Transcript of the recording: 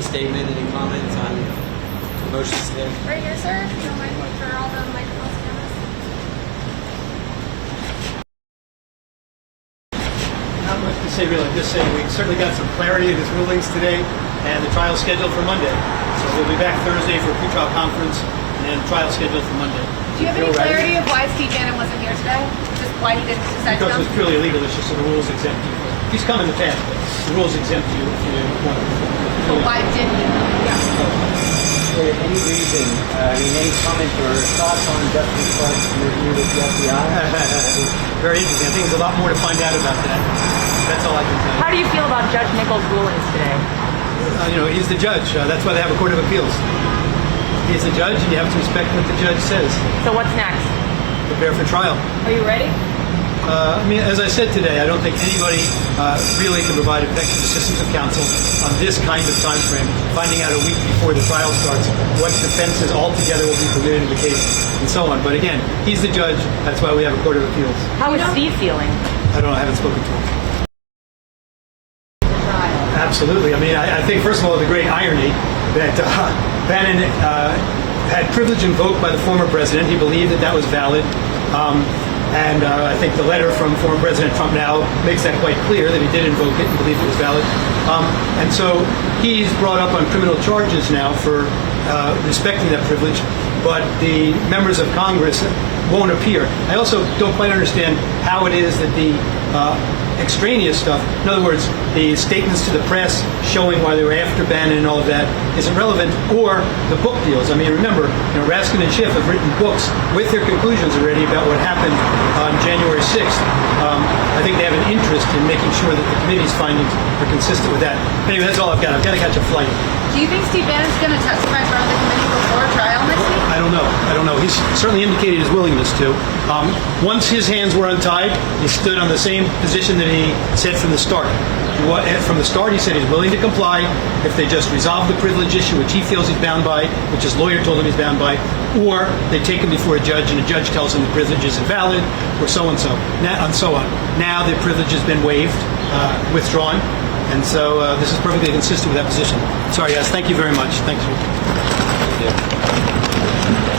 any statement, any comments on the motions today? Right here, sir. If you don't mind for all the microphones and cameras. Not much to say really. Just saying we certainly got some clarity in his rulings today, and the trial scheduled for Monday. So we'll be back Thursday for a pretrial conference, and then trial scheduled for Monday. Do you have any clarity of why Steve Bannon wasn't here today? Just why he didn't decide to Because come? it's purely a legal issue, so the rules exempt you. He's come in the past, but the rules exempt you if you want to. So why didn't he? Yeah. For any reason, any comment or thoughts on Justice Clark's review with the FBI? Very interesting. I think there's a lot more to find out about that. That's all I can tell you. How do you feel about Judge Nichols' rulings today? He's the judge. That's why they have a court of appeals. He's the judge, and you have to respect what the judge says. So what's next? Prepare for trial. Are you ready? As I said today, I don't think anybody really can provide effective assistance of counsel on this kind of time frame, finding out a week before the trial starts what defenses altogether will be permitted in the case, and so on. But again, he's the judge. That's why we have a court of appeals. How is Steve feeling? I don't know. I haven't spoken to him. Absolutely. I think, first of all, the great irony that Bannon had privilege invoked by the former president. He believed that that was valid. And I think the letter from former President Trump now makes that quite clear, that he did invoke it and believed it was valid. And so he's brought up on criminal charges now for respecting that privilege, but the members of Congress won't appear. I also don't quite understand how it is that the extraneous stuff, in other words, the statements to the press showing why they were after Bannon and all of that, isn't relevant, or the book deals. Remember, Raskin and Schiff have written books with their conclusions already about what happened on January 6th. I think they have an interest in making sure that the committee's findings are consistent with that. Anyway, that's all I've got. I've got to catch a flight. Do you think Steve Bannon's going to testify in front of the committee before trial next week? I don't know. He's certainly indicated his willingness to. Once his hands were untied, he stood on the same position that he said from the start. From the start, he said he's willing to comply if they just resolve the privilege issue, which he feels he's bound by, which his lawyer told him he's bound by, or they take him before a judge and the judge tells him the privilege is invalid, or so and so, and so on. Now the privilege has been waived, withdrawn, and so this is perfectly consistent with that position. Sorry, guys. Thank you very much. Thanks. Thank you.